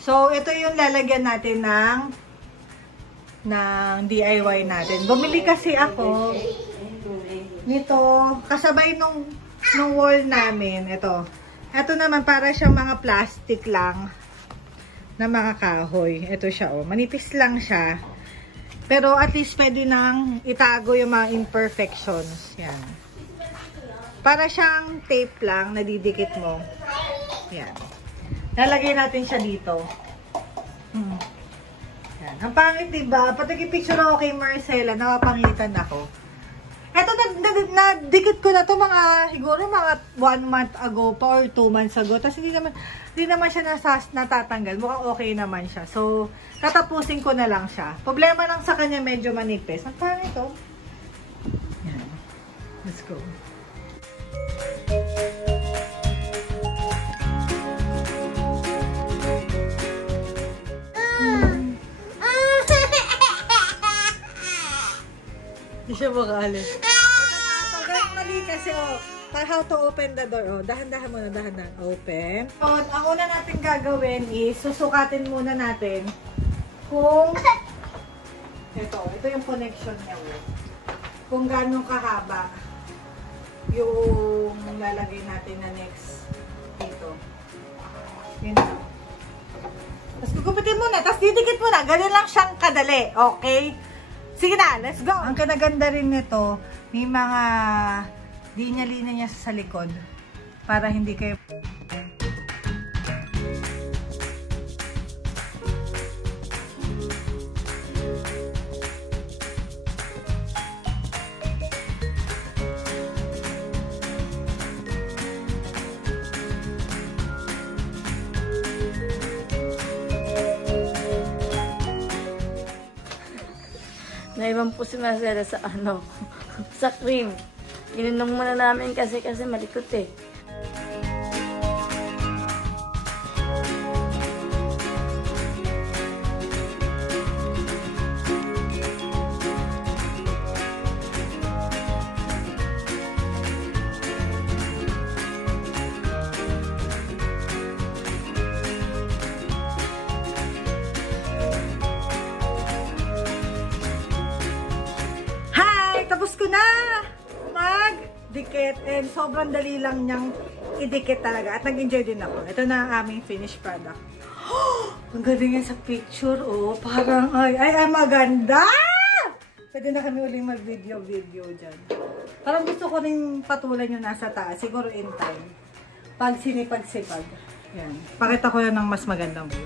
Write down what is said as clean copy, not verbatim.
So, ito yung lalagyan natin ng DIY natin. Bumili kasi ako nito, kasabay nung wall namin. Ito naman, para siyang mga plastic lang na mga kahoy. Ito siya, oh. Manipis lang siya. Pero at least pwede nang itago yung mga imperfections. Yan. Para siyang tape lang, nadidikit mo. Yan. Lalagay natin siya dito. Yan. Ang pangit, diba? Pati picture ako kay Marcela, nakapangitan ako. Eto, nadikit ko na to siguro mga 1 month ago pa or 2 months ago. Tapos hindi naman siya natatanggal. Mukhang okay naman siya. So, tatapusin ko na lang siya. Problema lang sa kanya, medyo manipis. Ang pangit to. Yan. Let's go. Hindi siya makaalis. Mali kasi, how to open the door. Dahan-dahan muna, dahan-dahan. Open. So, ang una natin gagawin is, susukatin muna natin kung ito yung connection niya. Kung gano'ng kahaba yung lalagay natin na next dito. Yun na. Tapos gugupitin muna, tapos didikit muna. Ganun lang siyang kadali. Okay? Sige na, let's go! Ang kinaganda rin nito, may mga linya-linya niya sa likod para hindi kayo... Naiwan po si Marcela sa sa cream. Ininom muna namin kasi malikot eh. Tapos ko na mag-dikit and sobrang dali lang niyang idikit talaga at nag-enjoy din ako. Ito na ang aming finished product. Oh, ang galing yan sa picture. Oh, parang ay maganda! Pwede na kami uling mag-video dyan. Parang gusto ko rin patulan yung nasa taas. Siguro in time. Pag sinipag-sipag. Yan. Pakita ko yan ng mas magandang view.